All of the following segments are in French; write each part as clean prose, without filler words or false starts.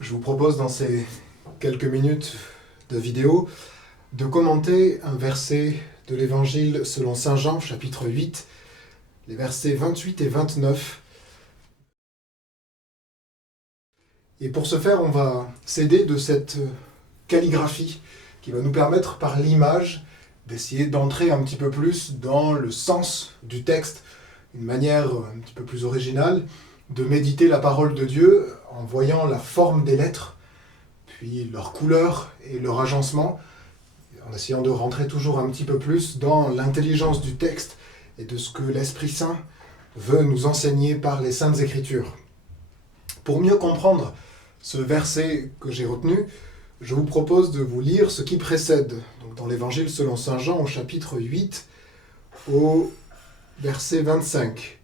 Je vous propose dans ces quelques minutes de vidéo de commenter un verset de l'Évangile selon Saint Jean, chapitre 8, les versets 28 et 29. Et pour ce faire, on va s'aider de cette calligraphie qui va nous permettre par l'image d'essayer d'entrer un petit peu plus dans le sens du texte, une manière un petit peu plus originale, de méditer la parole de Dieu en voyant la forme des lettres, puis leur couleur et leur agencement, en essayant de rentrer toujours un petit peu plus dans l'intelligence du texte et de ce que l'Esprit Saint veut nous enseigner par les Saintes Écritures. Pour mieux comprendre ce verset que j'ai retenu, je vous propose de vous lire ce qui précède, donc dans l'Évangile selon Saint Jean au chapitre 8, au verset 25.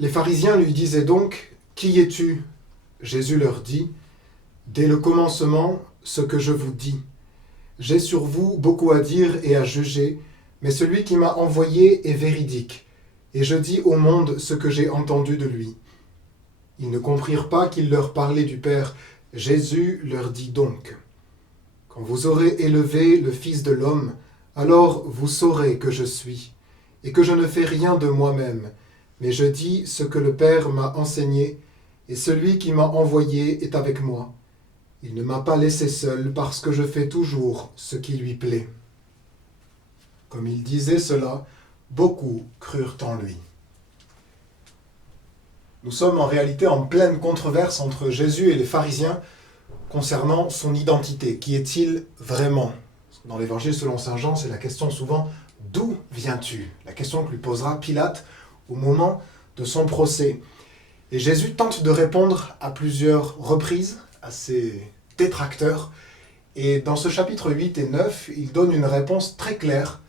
Les pharisiens lui disaient donc « Qui es-tu » Jésus leur dit « Dès le commencement, ce que je vous dis. J'ai sur vous beaucoup à dire et à juger, mais celui qui m'a envoyé est véridique, et je dis au monde ce que j'ai entendu de lui. » Ils ne comprirent pas qu'il leur parlait du Père. Jésus leur dit donc « Quand vous aurez élevé le Fils de l'homme, alors vous saurez que je suis, et que je ne fais rien de moi-même, mais je dis ce que le Père m'a enseigné, et celui qui m'a envoyé est avec moi. Il ne m'a pas laissé seul, parce que je fais toujours ce qui lui plaît. » Comme il disait cela, beaucoup crurent en lui. Nous sommes en réalité en pleine controverse entre Jésus et les pharisiens concernant son identité. Qui est-il vraiment ? Dans l'Évangile selon Saint Jean, c'est la question souvent « D'où viens-tu » La question que lui posera Pilate au moment de son procès. Et Jésus tente de répondre à plusieurs reprises à ses détracteurs. Et dans ce chapitre 8 et 9, il donne une réponse très claire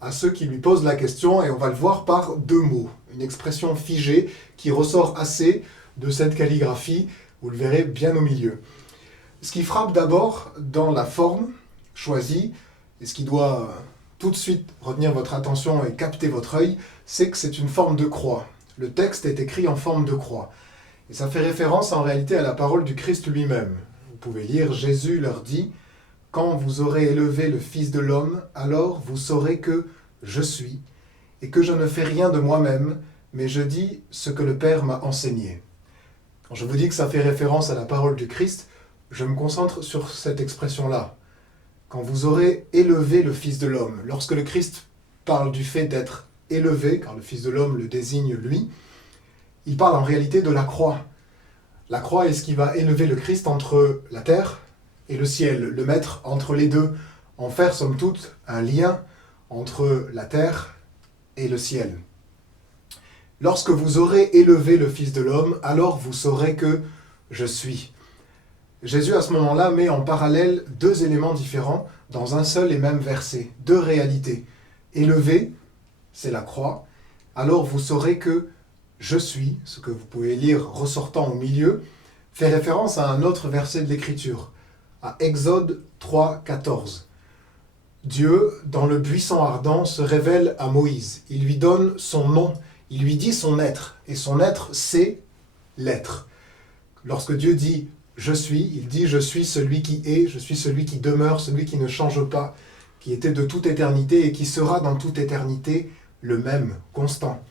à ceux qui lui posent la question, et on va le voir par deux mots. Une expression figée qui ressort assez de cette calligraphie, vous le verrez bien au milieu. Ce qui frappe d'abord dans la forme choisie, et ce qui doit tout de suite retenir votre attention et capter votre œil, c'est que c'est une forme de croix. Le texte est écrit en forme de croix. Et ça fait référence en réalité à la parole du Christ lui-même. Vous pouvez lire, Jésus leur dit « Quand vous aurez élevé le Fils de l'homme, alors vous saurez que je suis, et que je ne fais rien de moi-même, mais je dis ce que le Père m'a enseigné. » Quand je vous dis que ça fait référence à la parole du Christ, je me concentre sur cette expression-là. Quand vous aurez élevé le Fils de l'homme. Lorsque le Christ parle du fait d'être élevé, car le Fils de l'homme le désigne lui, il parle en réalité de la croix. La croix est ce qui va élever le Christ entre la terre et le ciel, le mettre entre les deux, en faire somme toute un lien entre la terre et le ciel. Lorsque vous aurez élevé le Fils de l'homme, alors vous saurez que je suis. Jésus, à ce moment-là, met en parallèle deux éléments différents dans un seul et même verset, deux réalités. Élevé, c'est la croix, alors vous saurez que je suis, ce que vous pouvez lire ressortant au milieu, fait référence à un autre verset de l'Écriture, à Exode 3, 14. Dieu, dans le buisson ardent, se révèle à Moïse. Il lui donne son nom, il lui dit son être, et son être, c'est l'être. Lorsque Dieu dit « je suis », il dit « je suis celui qui est, je suis celui qui demeure, celui qui ne change pas, qui était de toute éternité et qui sera dans toute éternité le même, constant ».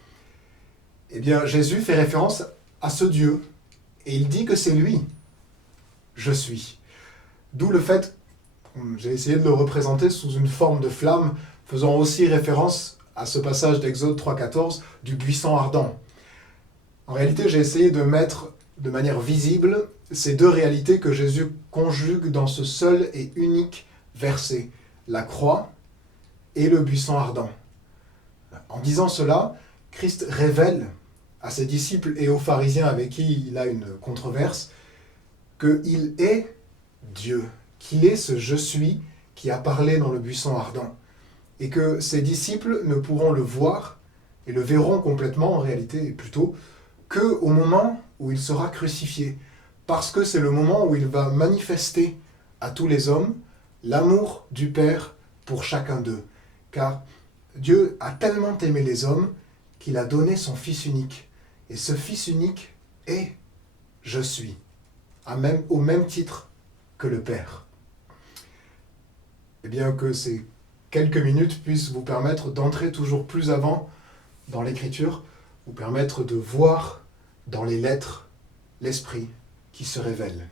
Eh bien, Jésus fait référence à ce Dieu, et il dit que c'est lui, je suis. D'où le fait, j'ai essayé de le représenter sous une forme de flamme, faisant aussi référence à ce passage d'Exode 3,14 du buisson ardent. En réalité, j'ai essayé de mettre de manière visible ces deux réalités que Jésus conjugue dans ce seul et unique verset, la croix et le buisson ardent. En disant cela, Christ révèle à ses disciples et aux pharisiens avec qui il a une controverse qu'il est Dieu, qu'il est ce je suis qui a parlé dans le buisson ardent, et que ses disciples ne pourront le voir, et le verront complètement en réalité, plutôt, que au moment où il sera crucifié, parce que c'est le moment où il va manifester à tous les hommes l'amour du Père pour chacun d'eux. Car Dieu a tellement aimé les hommes qu'il a donné son Fils unique. Et ce Fils unique est « Je suis », au même titre que le Père. Et bien que ces quelques minutes puissent vous permettre d'entrer toujours plus avant dans l'Écriture, vous permettre de voir dans les lettres l'Esprit qui se révèle.